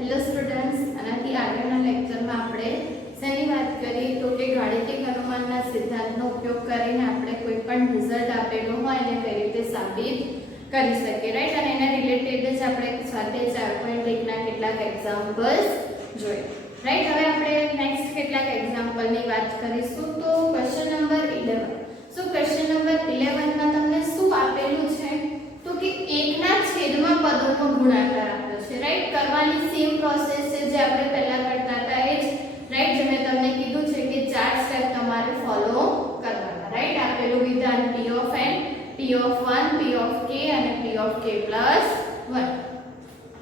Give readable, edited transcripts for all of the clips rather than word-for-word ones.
Hello students, આનાથી આગળના લેક્ચરમાં આપણે શેની વાત કરી તો કે ગાણિતિક અનુમાનના સિદ્ધાંતનો ઉપયોગ કરીને આપણે કોઈ પણ રિઝલ્ટ આપેલો હોય એને કઈ રીતે સાબિત કરી શકીએ, રાઈટ? અને એના રિલેટેડ જ આપણે સાથે 4.1 ના કેટલાક એક્ઝામ્પલ્સ જોઈએ, રાઈટ? હવે આપણે નેક્સ્ટ કેટલાક એક્ઝામ્પલની વાત કરીશું. તો ક્વેશ્ચન નંબર 11. સો ક્વેશ્ચન નંબર 11 માં તમને શું આપેલું છે તો કે 1 ના છેદમાં પદોનો ગુણાકાર આપ્યો છે, રાઈટ? કરવાની સેમ પ્રોસેસ છે જે આપણે પહેલા કરતા હતા એ જ, રાઈટ? જે મેં તમને કીધું છે કે 4 સ્ટેપ તમારે ફોલો કરવાના, રાઈટ? આપેલું વિધાન p of n, p of 1, p of k અને p of k plus 1,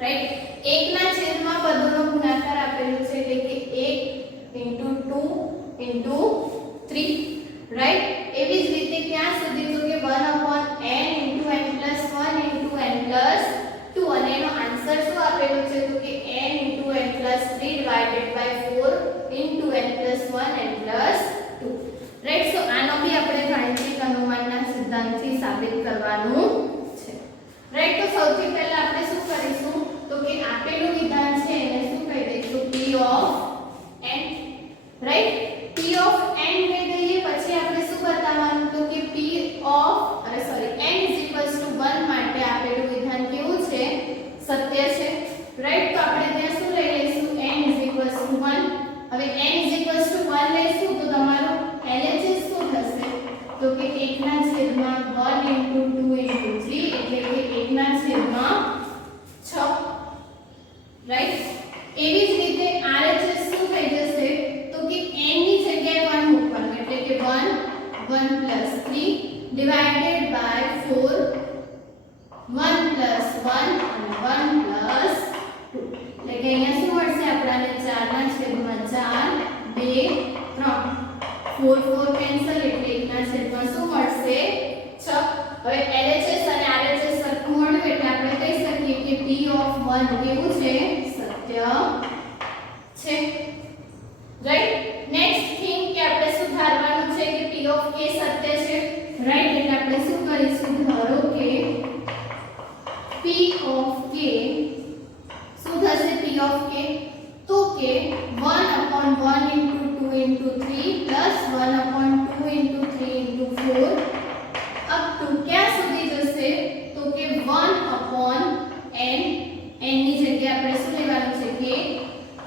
right? 1 ના છેદમાં પદોનો ગુણાકાર આપેલું છે એટલે કે 1 2 3, રાઈટ? એવી જ રીતે ક્યાં સુધી તો કે 1/n * n + 1 * n + 2 અને એનો આન્સર શું આપેલો છે તો કે n * n + 3 / 4 * n + 1 n + 2, right? સો આનો બી આપણે ગાણિતિક અનુમાનના સિદ્ધાંતથી સાબિત કરવાનું છે, રાઈટ? તો સૌથી પહેલા આપણે શું કરીશું તો કે આપેલું વિધાન છે એને શું કહી દઈશું p of n, right? p of n કહી દઈએ પછી આપણે શું બતાવવાનું તો કે n = 1 માટે આપેલું વિધાન કેવું છે? સત્ય છે, રાઈટ? તો આપણે ત્યાં શું લઈ લઈશું n = 1. હવે n = 1 લઈશું તો તમારો LHS શું થશે તો કે 1 ના છેદમાં 1 * 2 * 3 એટલે કે 1 ના છેદમાં 6, રાઈટ? એવી જ રીતે RHS શું થઈ જશે તો કે n ની જગ્યાએ 1 મૂકવાનું એટલે કે 1 + 3 divided by 4 1 + 1 અને 1 + 2 એટલે કે અહીંયા શું મળશે આપણાને 4 ના છેદમાં 4 2 3 4 4 કેન્સલ એટલે 1 ના છેદમાં શું મળશે 6. હવે LHS અને RHS સરખું મળ્યું એટલે આપણે કહી શકીએ કે p of 1 કેવું છે? સત્ય છે, રાઈટ? નેક્સ્ટ થિંગ કે આપણે સુધારવાનું છે કે p of k સત્ય છે, રાઈટ? એટલે આપણે શું કરીશું ધારો કે p of k શું થશે p of k તો કે 1/1 * 2 * 3 + 1/2 * 3 * 4 અપ ટુ ક્યાં સુધી જશે તો કે 1/n, n ની જગ્યાએ આપણે શું લેવાનું છે કે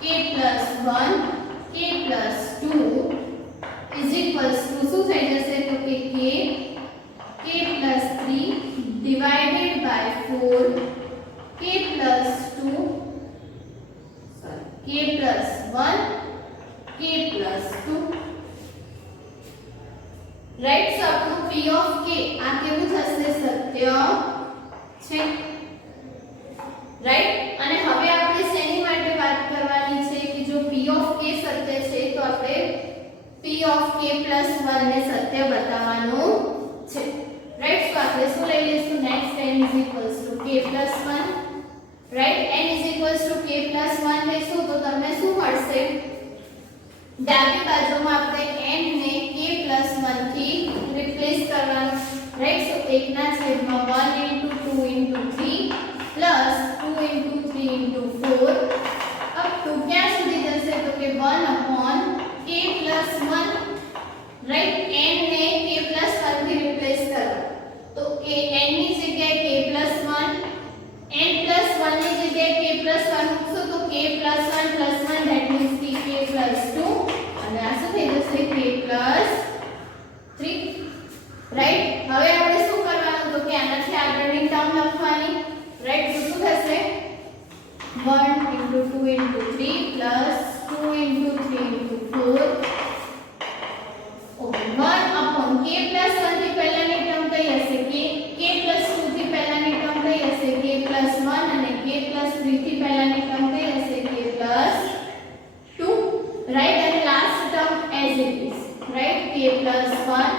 k + 1 k + 2 શું થઈ જશે તો કે k + 3 divided by 4 k + 2 k + 1 k + 2, right? સો આપણું p of k આ કેવું થશે? સત્ય છે, રાઈટ? અને હવે આપણે શેની માટે વાત કરવાની છે કે જો p of k સત્ય છે તો આપણે p of k + 1 ને સત્ય બતાવવાનું છે, રાઈટ? તો આપણે શું લઈ લઈશું next n = k + 1, right? n = k + 1 લેશું તો તમને શું મળશે? ડાબી બાજુમાં આપણે n ને k + 1 થી રિપ્લેસ કરવાનું, રાઈટ? સો 1 ના છેદમાં 1 * 2 * 3 પ્લસ 2 * 3 * 4 અપ ટુ ક્યાં સુધી જશે તો કે 1/k + 1, રાઈટ? n ને k + 1 થી રિપ્લેસ કરો તો n ની જગ્યાએ k + 1 n + 1 ની જગ્યાએ k + 1 મૂકશો તો k + 1 + 1 that means k + 2 અને આ શું થઈ જશે k + 3, રાઈટ? હવે આપણે શું કરવાનું તો કે આનાથી આગળની ટર્મ લખવાની, રાઈટ? તો શું થશે 1 * 2 * 3 plus 2 * 3 * 4 ઓકે 1/k + 1 થી પહેલાની ટર્મ કઈ હશે k + 2 થી પહેલાની ટર્મ કઈ હશે k + 1 અને k + 3 થી પહેલાની ટર્મ કઈ હશે k + 2, રાઈટ? અને last term as it is, right? k + 1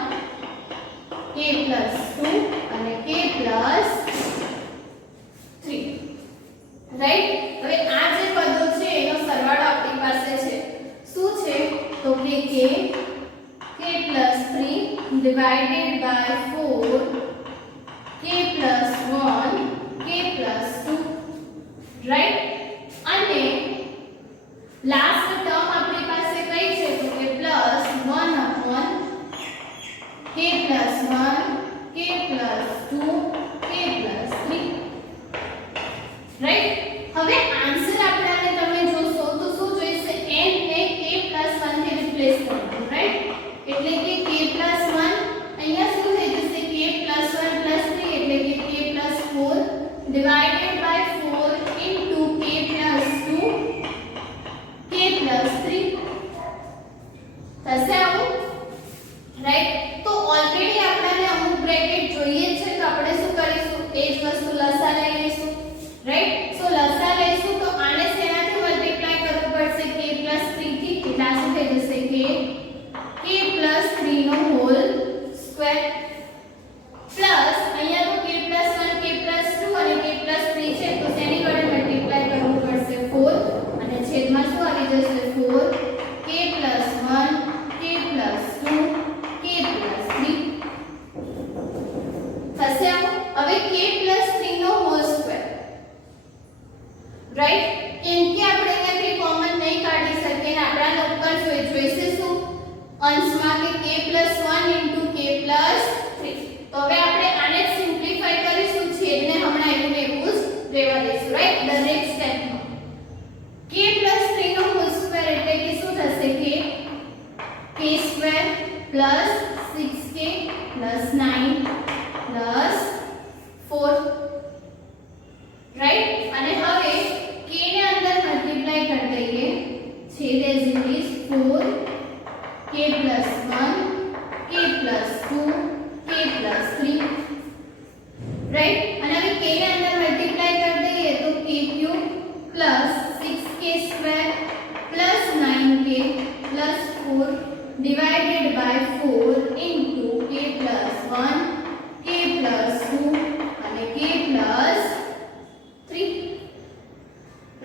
k + 2 અને k + 3, રાઈટ? હવે આ જે પદો છે એનો સરવાળો આપણી પાસે છે શું છે તો કે k + 3 divided by 4 k + 1 k + 2, right? અને લાસ્ટ ટર્મ આપણી પાસે કઈ છે તો કે plus 1 upon k plus 1 k plus 2 k plus 3 right હવે આન્સર આપણાને તમે જોશો તો શું જોઈશે n ને k plus 1 થી રિપ્લેસ કરવાનું રાઈટ એટલે કે k plus 1 અહીંયા શું થઈ જશે k plus 1 plus 3 એટલે કે k plus 4 divided by 4 into k plus 2 k plus 3 થશે આવું રાઈટ તો ઓલરેડી આપણને અમુક બ્રેકેટ જોઈએ છે તો આપણે શું કરીશું એ જ વસ્તુ લસા લઈ લઈશું રાઈટ સો લસા લઈશું તો આને શેનાથી મલ્ટીપ્લાય કરવું પડશે k plus 3 થી એટલે આ શું થઈ જશે k plus 3 નો હોલ સ્ક્વેર પ્લસ અહીંયા તો k plus 1 k plus 2 અને k plus 3 છે તો તેની વડે મલ્ટીપ્લાય કરવું પડશે 4 અને છેદમાં શું આવી જશે 4 k plus 1 k plus 2 k plus 3 થશે આવું હવે k plus 3 નો હોલ સ્ક્વેર રાઈટ કેમ કે આપણે અહીંયાથી કોમન નહીં કાઢી શકીએ ને આપણા ઉપર જોઈશે શું અંશમાં કે k plus 1 into k plus 3 તો હવે આપણે આને સિમ્પ્લિફાય કરીશું છેદને હમણાં એવું ને એવું જ રહેવા દઈશું રાઈટ દરેક સ્ટેપમાં k plus 3 નો હોલ સ્ક્વેર એટલે કે શું થશે કે k square plus 6k plus 9 plus 4 right અને હવે k ને અંદર મલ્ટીપ્લાય કરી દઈએ છેદ as it is 4 k plus 1 k plus 2 k plus 3 right અને હવે k ને અંદર મલ્ટીપ્લાય કરી દઈએ તો k cube plus 6k square plus 9k plus 4 divided by 4 into k plus 1 k plus 2 અને k plus 3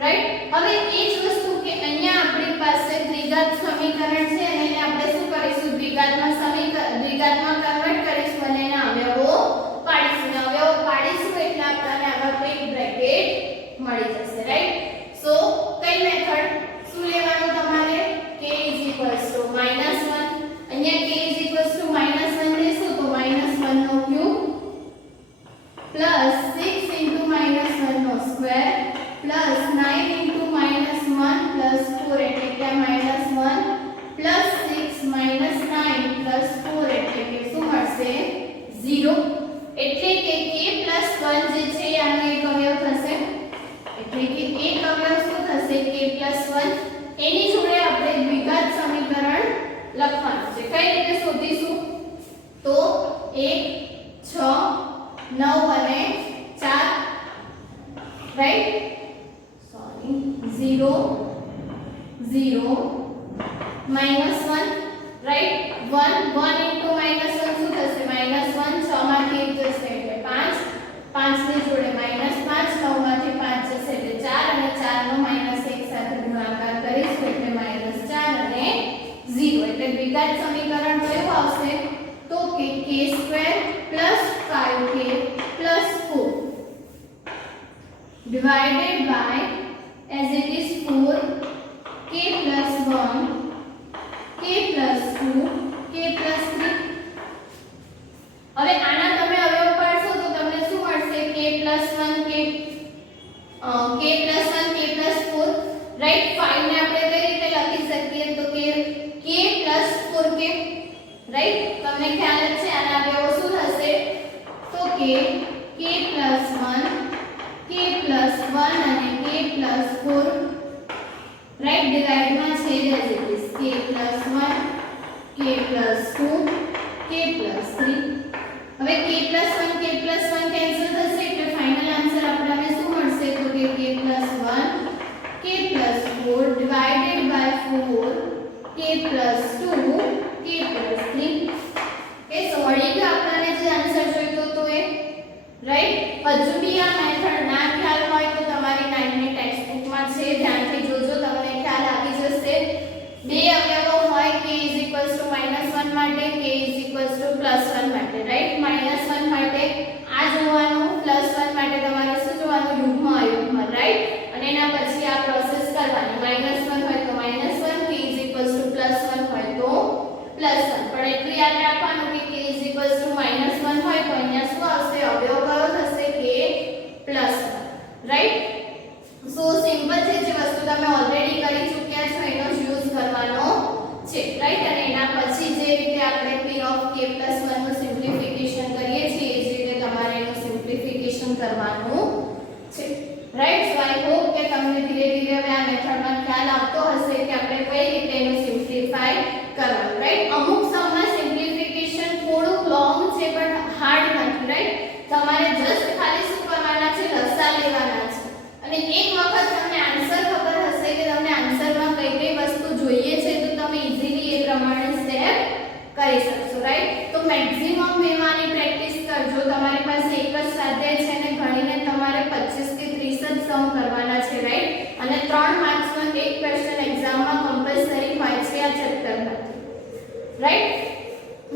રાઈટ હવે એ જ વસ્તુ કે અહીંયા આપણી પાસે દ્વિઘાત સમીકરણ છે અને એને આપણે શું કરીશું દ્વિઘાતમાં કન્વર્ટ કરીશું અને એના અવયવો પાડીશું અને અવયવો પાડીશું એટલે આપણને આમાં એક બ્રેકેટ મળી જશે રાઈટ સો કઈ મેથડ શું લેવાનું તમારે k -1 અહીંયા k -1 લેશું તો -1 નો ક્યુબ પ્લસ 6 into -1 નો સ્ક્વેર પ્લસ 9 into -1 plus 4 એટલે કે -1 plus 6 minus 9 plus 4 એટલે કે શું મળશે 0 એટલે કે k plus 1 જે છે આનો એક અવયવ થશે એટલે કે એક અવયવ શું થશે k plus 1 એની જોડે આપણે દ્વિઘાત સમીકરણ લખવાનું છે કઈ રીતે શોધીશું તો 1 6 9 અને 4 રાઈટ 0 0 -1 રાઈટ 1 into -1 શું થશે -1 6 માંથી 1 જશે એટલે 5 5 ની જોડે -5 9 માંથી 5 જશે એટલે 4 અને 4 નો -1 સાથે ગુણાકાર કરીશું એટલે -4 અને 0 એટલે દ્વિઘાત સમીકરણ કયું આવશે તો કે k² + 5k + 4 divided by as it is 4 k plus 1 k plus 2 k plus 3 હવે આના તમે અવયવ પાડશો તો તમને શું મળશે k plus 1 k plus 1 k plus 4 right 5 ને આપણે કઈ રીતે લખી શકીએ તો k plus 4k રાઈટ તમને ખ્યાલ જ છે આના અવયવો શું થશે તો k plus 1 k plus 1 અને k plus 4 રાઈટ ડિવાઇડ માં છે as it is k plus 1 k plus 2 k plus 3 હવે k plus 1 કેન્સલ થશે એટલે ફાઇનલ આન્સર આપણને શું મળશે તો કે k plus 1 k plus 4 divided by 4 k plus 2 k plus 3 એ સો મળી ગયો આપણને જે આન્સર જોઈતો તો એ રાઈટ હજુ બી આ મેથડ ના ખ્યાલ હોય તો તમારી 9 ની ટેક્સ્ટ બુકમાં છે ધ્યાનથી જોજો તમને ખ્યાલ આવી જશે બે અવયવો હોય k -1 માટે k +1 માટે રાઈટ -1 માટે આ જોવાનું +1 માટે તમારે શું જોવાનું યુગ્મ અયુગ્મ રાઈટ અને એના પછી આ પ્રોસેસ કરવાની -1 હોય તો છે, રાઈટ. અને એના પછી જે રીતે આપણે p ઓફ k પ્લસ 1 નું સિમ્પ્લિફિકેશન કરીએ છીએ એ જ રીતે તમારે એનું સિમ્પ્લિફિકેશન કરવાનું છે, રાઈટ. સો આઈ હોપ કે તમને ધીરે ધીરે હવે આ મેથડમાં ખ્યાલ આવતો હશે કે આપણે કઈ રીતે એનું સિમ્પ્લિફાય કરવાનું, રાઈટ. અમુક સમમાં સિમ્પ્લિફિકેશન થોડું લોંગ છે પણ હાર્ડ નથી, રાઈટ. તમારે જસ્ટ ખાલી શું કરવાના છે, લસા લેવાના છે અને એક વખત તમને આન્સર ખબર હશે કે તમને આન્સરમાં કઈ કઈ વસ્તુ જોઈએ છે તો તમે ઈઝીલી એ પ્રમાણે સ્ટેપ કરી શકશો, રાઈટ. તો મેક્સિમમ વેવાની પ્રેક્ટિસ કરજો. તમારી પાસે એક જ સ્વાધ્યાય છે અને ગણીને તમારે 25 થી 30 જ સમ કરવાના છે, રાઈટ. અને 3 માર્ક્સનો એક ક્વેશ્ચન એક્ઝામમાં કમ્પલસરી હોય છે આ ચેપ્ટરમાંથી, રાઈટ.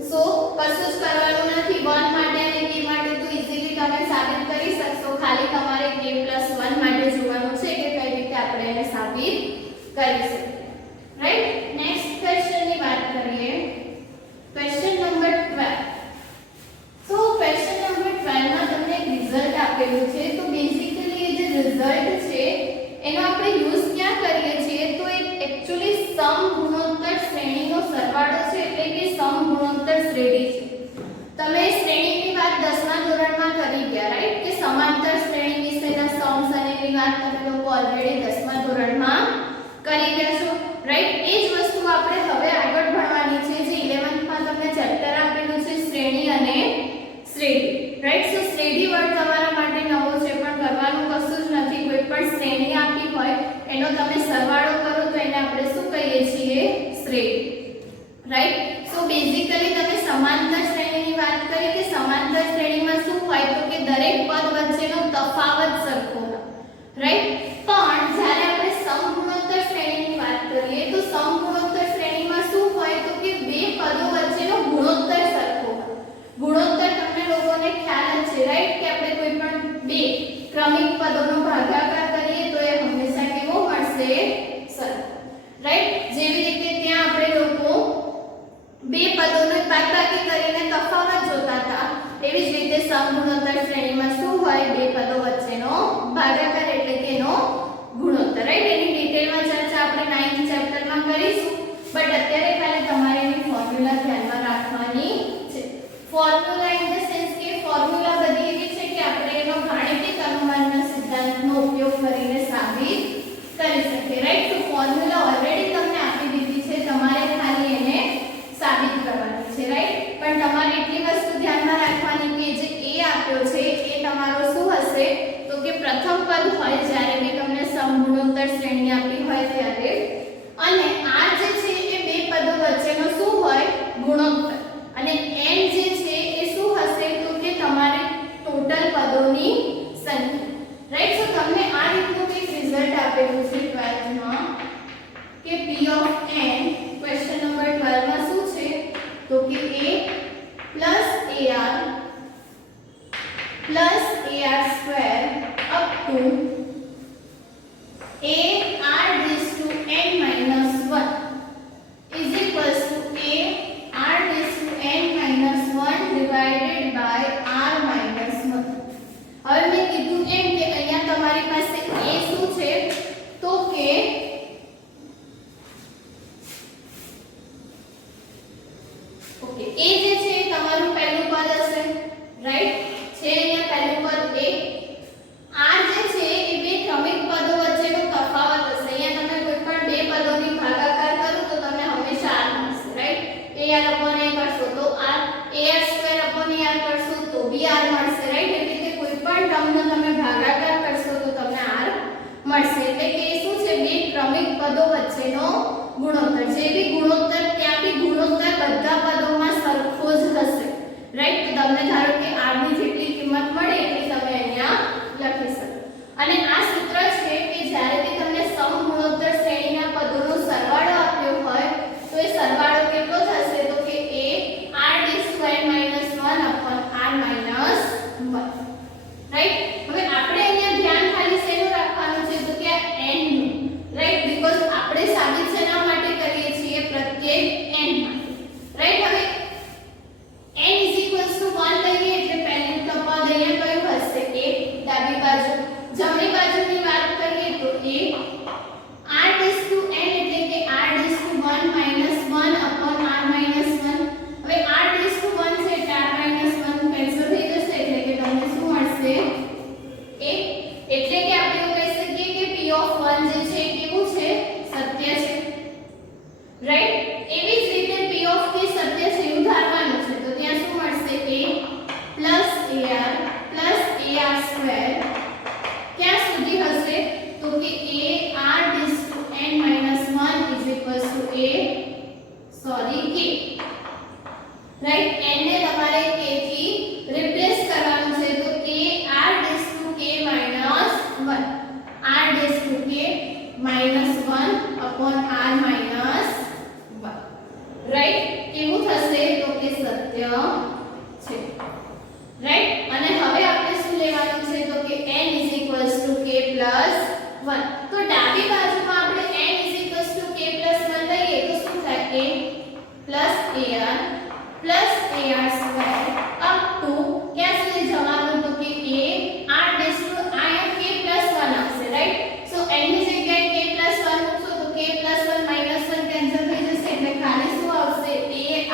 સો કશું જ કરવાનું નથી. 1 માટે અને k માટે તો ઈઝીલી તમે સાબિત કરી શકશો. ખાલી તમારે k + 1 માટે જોવાનું છે કે કઈ રીતે આપણે એને સાબિત કરી શકીએ, રાઈટ. નેક્સ્ટ ક્વેશ્ચનની વાત કરીએ. Question number 12. તો ક્વેશ્ચન નંબર 12 માં તમને એક રિઝલ્ટ આપેલું છે. તો બેઝિકલી એ જે રિઝલ્ટ છે એનો આપણે યુઝ ક્યાં કરીએ છીએ, તો એ એક્ચ્યુઅલી સમ ગુણોત્તર શ્રેણીનો સરવાળો છે, એટલે કે સમ ગુણોત્તર શ્રેણી છે. તમે શ્રેણીની વાત 10મા ધોરણમાં કરી ગયા, રાઈટ. કે સમાંતર શ્રેણી વિશેના સમ્સ અને એની વાત તમે લોકો ઓલરેડી 10મા ધોરણમાં કરી ગયા છો, રાઈટ. એ જ વસ્તુ આપણે હવે આગળ ભણવાની છે. જે 11th માં તમને ચેપ્ટર આપેલું છે શ્રેણી અને શ્રેણી, રાઈટ. સો શ્રેણી વર્ડ તમારા માટે નવો છે પણ કરવાનું કશું જ નથી. કોઈ પણ શ્રેણી આપી હોય એનો તમે સરવાળો કરો તો એને આપણે શું કહીએ છીએ, શ્રેણી, રાઈટ. સો બેઝિકલી તમે સમાંતર શ્રેણીની વાત કરી કે સમાંતર શ્રેણીમાં શું હોય તો કે દરેક પદ વચ્ચેનો તફાવત સરખો હોય, રાઈટ. પણ જ્યારે આપણે સમગુણોત્તર શ્રેણીની વાત કરીએ તો સમગુણોત્તર શ્રેણીમાં શું હોય તો કે બે પદો વચ્ચેનો ગુણોત્તર સરખો હોય. ગુણોત્તર તમને લોકોને ખ્યાલ જ છે, રાઈટ. કે આપણે કોઈ પણ બે ક્રમિક પદોનો ભાગાકાર કરીએ તો એ હંમેશા કેવો મળશે, સરખો, રાઈટ. જેવી રીતે ત્યાં આપણે લોકો બે પદોનો બાદબાકી કરીને તફાવત જોતા હતા, એવી જ રીતે સમગુણોત્તર શ્રેણીમાં શું હોય, બે પદો વચ્ચેનો ભાગાકાર એટલે કે એનો ગુણોત્તર, રાઈટ. એની ડિટેલમાં ચર્ચા આપણે 9th ચેપ્ટરમાં કરીશું, બટ અત્યારે ખાલી તમારે એની ફોર્મ્યુલા ધ્યાનમાં રાખવાની છે. ફોર્મ્યુલા ઇન ધ સેન્સ કે ફોર્મ્યુલા બધી એવી છે કે આપણે એનો ગાણિતિક અનુમાનના સિદ્ધાંતનો ઉપયોગ કરીને સાબિત કરી શકીએ, રાઈટ. તો ફોર્મ્યુલા ઓલરેડી તમને આપી દીધી છે, તમારે ખાલી એને સાબિત કરવાની છે, રાઈટ. પણ તમારે એટલી વસ્તુ ધ્યાનમાં રાખવાની કે જે a આપ્યો છે એ તમારો શું હશે તો કે પ્રથમ પદ હોય જ્યારે બી તમને સમગુણોત્તર શ્રેણી આપી હોય ત્યારે, અને r જે છે એ બે પદો વચ્ચેનો શું હોય, ગુણોત્તર, અને n જે છે એ શું હશે તો કે તમારે ટોટલ પદોની સંખ્યા, રાઈટ. સો તમને આ રીતનું એક રિઝલ્ટ આપેલું છે 12th માં કે p of n question number 12 માં શું છે તો કે a plus ar plus ar square up to a r raised to n minus 1 is equals to a r raised to n minus 1 divided by r minus 1. હવે મેં કીધું એમ કે અહીંયા તમારી પાસે a શું છે તો કે ઓકે a જે છે તમારું પહેલું પદ હશે, રાઈટ. છે અહીંયા પહેલું પદ a. r જે છે એ બે ક્રમિક પદો વચ્ચેનો તફાવત હશે. અહીંયા તમે કોઈ પણ બે પદોની ભાગાકાર કરો તો તમને હંમેશા r મળશે, રાઈટ. ar/a કરશો તો r, ar2/ar કરશો તો બી r મળશે, રાઈટ. એટલે કે કોઈ પણ ટર્મનો તમે ભાગાકાર કરશો તો તમને r મળશે. એટલે કે એ શું છે, બે ક્રમિક પદો વચ્ચેનો ગુણોત્તર. જે બી ગુણોત્તર ત્યાં બી ગુણોત્તર બધા પદોમાં સરખો જ હશે, રાઈટ. તો તમને ધારો કે r ની જેટલી કિંમત મળે એટલી તમે અહીંયા લખી શકો. અને આ સૂત્ર છે કે જ્યારે બી તમને સમગુણોત્તર શ્રેણીના પદોનો સરવાળો આપ્યો હોય તો એ સરવાળો કેટલો થશે તો કે a r² - 1/r - 1, રાઈટ. હવે આપણે અહીંયા ધ્યાન ખાલી શેનું રાખવાનું છે તો કે n નું, રાઈટ. બીકોઝ આપણે સાબિત શેના માટે કરીએ છીએ, પ્રત્યેક n માટે, રાઈટ. હવે n = 1 લઈએ એટલે પહેલું પદ અહીંયા કયું હશે, a. ડાબી બાજુ, જમણી બાજુ 1 જે છે એ કેવું છે સત્ય છે રાઈટ એવી જ રીતે p ઓફ k સત્ય છે એવું ધારવાનું છે તો ત્યાં શું મળશે a ar સ્ક્વેર ક્યાં સુધી હશે તો કે ar n - 1 k right n ને તમારે k થી રિપ્લેસ કરવાનું છે તો ar k - 1 r k - 1 upon r - 1 right કેવું થશે તો કે સત્ય છે રાઈટ અને હવે આપણે શું લેવાનું છે તો કે n k + 1 તો ડાબી બાજુમાં આપણે n k + 1 લઈએ તો શું થાય a + ar square up to ક્યાં સુધી જવાનું તો કે ar અહીંયા k + 1 આવશે રાઈટ સો n ની જગ્યાએ k + 1 મૂકશો તો k + 1 - 1 કેન્સલ થઈ જશે એટલે ખાલી શું આવશે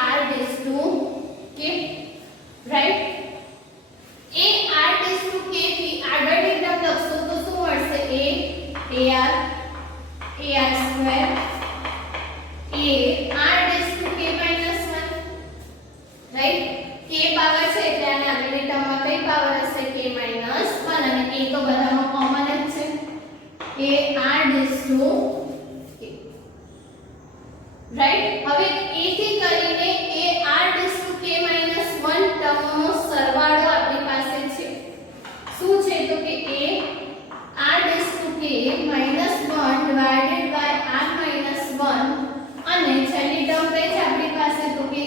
ar k right ar k થી આગળની ટર્મ લખશો તો શું મળશે ar square ar k - 1 right k power છે એટલે આના આગળની ટર્મમાં કઈ પાવર હશે k - 1 અને a તો બધામાં કોમન જ છે ar k રાઈટ હવે a થી કરીને ar k - 1 ટર્મનો સરવાળો આપણી પાસે છે શું છે તો કે ar k - 1 divided by r - 1 અને છેલ્લી ટર્મ કઈ છે આપણી પાસે તો કે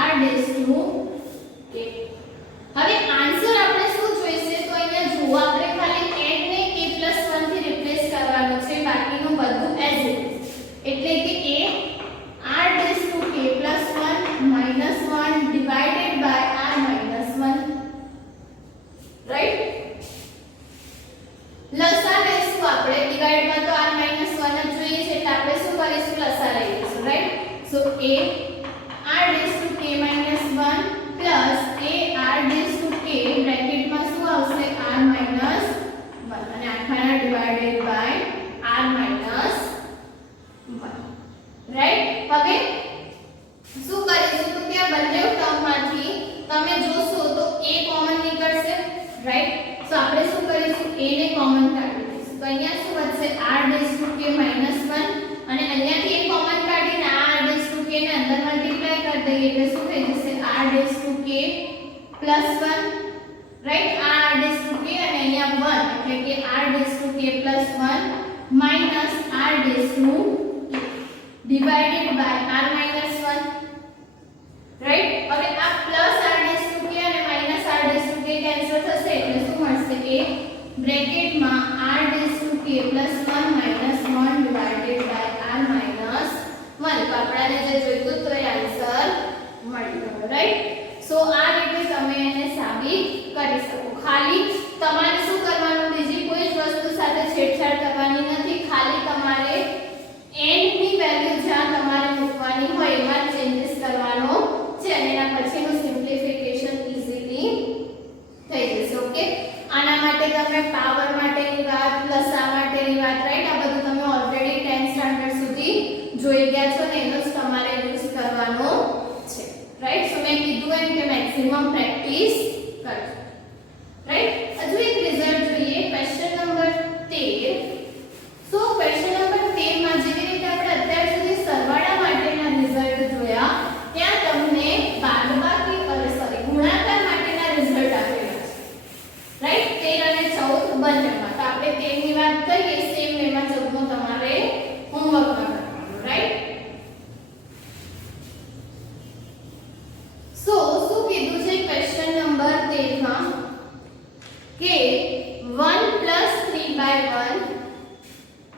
ar k હવે આન્સર આપણે શું જોઈશે તો અહીંયા જુઓ આપણે ખાલી n ને k + 1 થી રિપ્લેસ કરવાનું છે બાકીનું બધું એઝ ઇટ ઇઝ એટલે કે ar k + 1 - 1 divided by r - 1 right લસા લઈશું આપણે ડિવાઇડમાં તો r - 1 જ જોઈએ છે એટલે આપણે શું કરીશું લસા લઈ લઈશું right so ar k - 1 plus ar k બ્રેકેટમાં શું આવશે r - 1 અને આખાના ડિવાઇડેડ બાય r - 1 રાઈટ હવે શું કરીશું તો કે આ બંને ટર્મમાંથી તમે જોશો તો a કોમન નીકળશે રાઈટ સો આપણે શું કરીશું a ને કોમન કાઢી દઈશું તો અહીંયા શું વધશે r k - 1 અને અહીંયાથી a કોમન કાઢીને r k ને અંદર મલ્ટીપ્લાય કરી દઈએ એટલે શું થઈ જશે r k + 1 right r k અને અહીંયા 1 એટલે કે r k + 1 minus r divided by r - 1 right હવે આ પ્લસ r k અને માઈનસ r k કેન્સલ થશે એટલે શું મળશે a બ્રેકેટમાં r k + 1 - 1 divided by r - 1 તો આપણને જે જોઈતું તો એ આન્સર મળી ગયો રાઈટ સો આ રીતે તમે એને સાબિત કરી શકો ખાલી તમારે શું કરવાનું બીજી કોઈ જ વસ્તુ સાથે છેડછાડ કરવાની નથી ખાલી તમારે n ની વેલ્યુ જ્યાં તમારે મૂકવાની હોય એમાં ચેન્જીસ કરવાનો છે અને એના પછીનું સિમ્પ્લિફિકેશન ઈઝીલી થઈ જશે ઓકે આના માટે તમે પાવર માટેની વાત લસા માટેની વાત રાઈટ આ બધું તમે ઓલરેડી 10th સ્ટાન્ડર્ડ સુધી જોઈ ગયા છો ને એનો જ તમારે યુઝ કરવાનો છે રાઈટ સો મેં કીધું એમ કે મેક્સિમમ પ્રેક્ટિસ કરજો રાઈટ હજુ એક રિઝલ્ટ જોઈએ ક્વેશ્ચન નંબર 13 સો ક્વેશ્ચન નંબર 13 માં જેવી રીતે આપણે અત્યાર સુધી સરવાળા માટેના રિઝલ્ટ જોયા ત્યાં તમને બાદબાકી ગુણાકાર માટેના રિઝલ્ટ આપેલા છે રાઈટ 13 અને 14 બંનેમાં તો આપણે 13 ની વાત કરીએ સેમ વેમાં 14 નો તમારે હોમવર્કમાં કરવાનું રાઈટ સો શું કીધું છે ક્વેશ્ચન નંબર 13 માં કે 1 + 3/1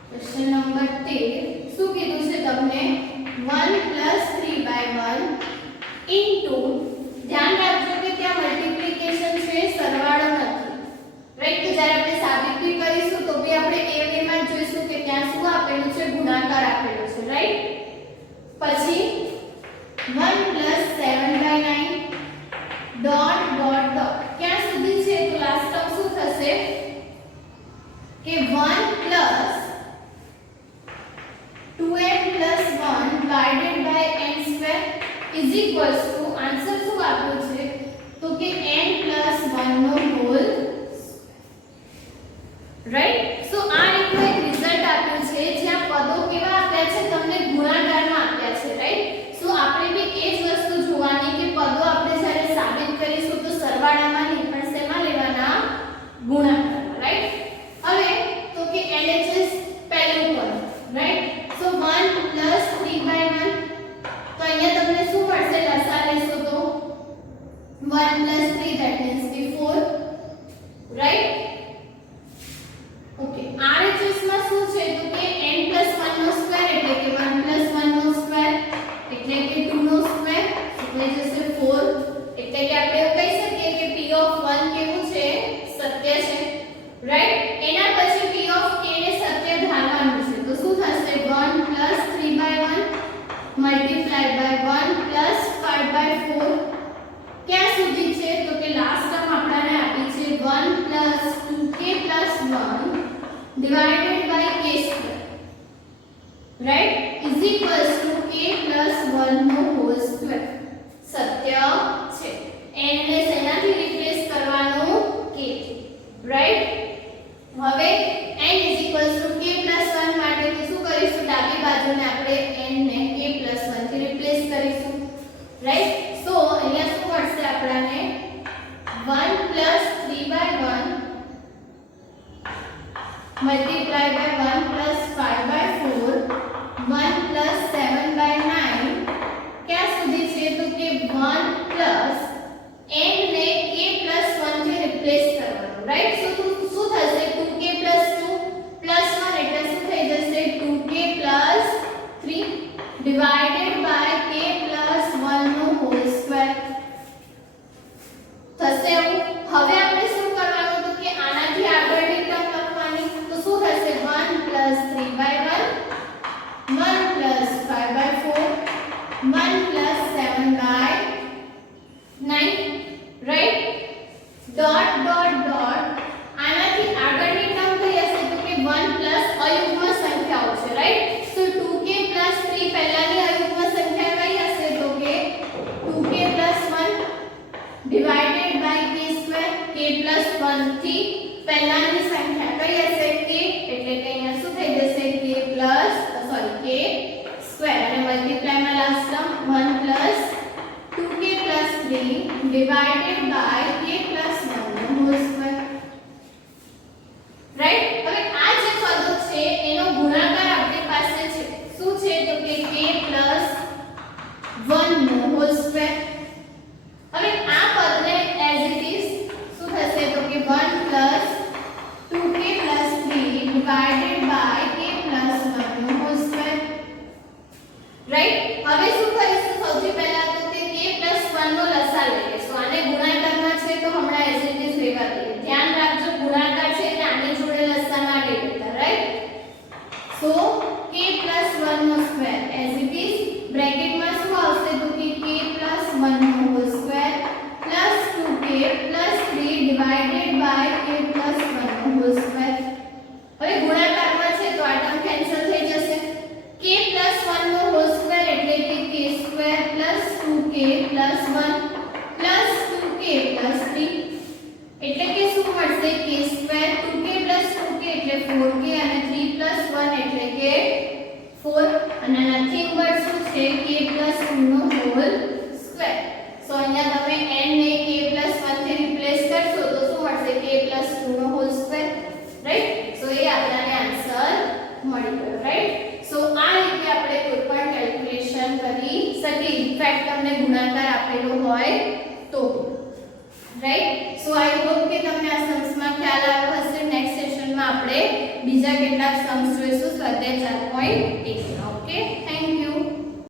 ક્વેશ્ચન નંબર 13 શું કીધું છે તમને 1 + 3/1 ઇન્ટુ ધ્યાન રાખજો કે ત્યાં મલ્ટીપ્લિકેશન છે સરવાળો નથી રાઈટ તો જ્યારે આપણે સાબિતી કરીશું તો બી આપણે એ વેમાં જોઈશું કે ત્યાં શું આપેલું છે ગુણાકાર આપેલો છે રાઈટ પછી 1 + 7/9 ડોટ ડોટ ડોટ ક્યાં સુધી છે તો લાસ્ટ ટર્મ શું થશે કે 1 + ઇઝ ઇક્વલ્સ ટુ આન્સર શું આપ્યું છે તો કે n + 1 નો હોલ રાઈટ. સો આ રીતનું એક રિઝલ્ટ આપ્યું છે જ્યાં પદો કેવા આપ્યા છે તમને ગુણાકારમાં આપ્યા છે રાઈટ. સો આપણે બી એ જ વસ્તુ જોવાની કે પદો આપણે જ્યારે સાબિત કરીશું તો સરવાળામાં નહીં પણ શેમાં લેવાના ગુણાકારમાં રાઈટ. હવે તો કે LHS પહેલું પદ રાઈટ. સો 1 + 3/1 તો અહીંયા તમને શું મળશે લસા લેશો તો 1 + 3 that means 4 right. Okay RHS માં શું છે તો કે n + 1 નો સ્ક્વેર એટલે કે 1 + 1 નો સ્ક્વેર એટલે કે 2 નો સ્ક્વેર એટલે જશે 4 એટલે કે આપણે એવું કહી શકીએ કે p ઓફ 1 કેવું છે સત્ય છે રાઈટ. એના પછી p ઓફ k ને સત્ય ધારવાનું છે તો શું થશે 1 + 3/1 મલ્ટીપ્લાય બાય 1 + 5/4 ક્યાં સુધી છે તો કે લાસ્ટ ટર્મ આપણને આપી છે 1 + 2k + 1 divided by k square right is equals to k + 1 નો હોલ સ્ક્વેર સત્ય છે. n ને શેનાથી રિપ્લેસ કરવાનું k રાઈટ. હવે n = k + 1 માટે શું કરીશું ડાબી બાજુને આપણે n ને k + 1 થી રિપ્લેસ કરીશું રાઈટ. સો અહીંયા શું મળશે આપણને 1 + 3/1 multiply by 1 + 5/4 1 + 7/9 क्या સુધી છે તો કે 1 + n ને k + 1 થી રિપ્લેસ કરવાનું રાઈટ. સો શું થશે 2k + 2 + 1 એટલે શું થઈ જશે 2k + 3 divided by k + 1 નો હોલ સ્ક્વેર થશે. હવે આપણે શું કરવાનું તો કે આનાથી આગળની ટર્મ લખવાની તો શું થશે 1 + 3/1 1 + 5/4 1 + 7/9 રાઈટ. ડોટ ડોટ ડોટ આનાથી આગળની ટર્મ કઈ હશે તો કે 1 + અયુગ્મ સંખ્યાઓ છે રાઈટ. સો 2k + 3 પહેલાની અયુગ્મ સંખ્યા કઈ હશે તો કે 2k + 1 divided by k square k + 1 થી પહેલાની સંખ્યા કઈ હશે k એટલે કે અહીંયા શું થઈ જશે k square અને મલ્ટીપ્લાય માં last term 1 + 2k + 3 divided by k + 1 નો હોલ સ્ક્વેર રાઈટ. હવે આ જે પદો છે એનો ગુણાકાર આપણી પાસે છે શું છે તો કે k + 1 નો હોલ સ્ક્વેર. હવે આ પદને એઝ ઇટ ઇઝ શું થશે તો કે 1 + 2k + 3 divided by k + 1 નો હોલ સ્ક્વેર રાઈટ. હવે શું કરીશું સૌથી પહેલા તો કે k + 1 નો લસા લઈએ. સો આને ગુણાકારમાં છે તો હમણાં એઝ ઇટ ઇઝ રહેવા દઈએ. ધ્યાન રાખજો ગુણાકાર છે એટલે આની જોડે લસા ના લઈ લેતા રાઈટ. સો k + 1 નો સ્ક્વેર એઝ ઇટ ઇઝ બ્રેકેટમાં શું આવશે તો કે k + 1 નો whole square plus 2k plus 3 divided by k plus 1 નો હોલ સ્ક્વેર. હવે ગુણાકારમાં છે તો આ ટર્મ કેન્સલ થઈ જશે. k plus 1 નો હોલ સ્ક્વેર એટલે કે k square plus 2k plus 1 plus 2k plus 3 એટલે કે શું મળશે k square 2k plus 2k એટલે 4k અને 3 plus 1 એટલે કે 4 અને નથિંગ બટ શું છે k plus 2 નો હોલ સ્ક્વેર. સો અહીંયા તમે n ને k + 1 થી રિપ્લેસ કરશો તો શું મળશે k + 2 નો હોલ સ્ક્વેર રાઈટ. સો એ આપણને આન્સર મળી ગયો રાઈટ. સો આ રીતે આપણે કોઈ પણ કેલ્ક્યુલેશન કરી શકીએ ઇનફેક્ટ તમને ગુણાકાર આપેલો હોય તો રાઈટ. સો આઈ હોપ કે તમને આ સમ્સમાં ખ્યાલ આવ્યો હશે. નેક્સ્ટ સેશનમાં આપણે બીજા કેટલાક સમ્સ જોઈશું સ્વાધ્યાય 4.1 ઓકે.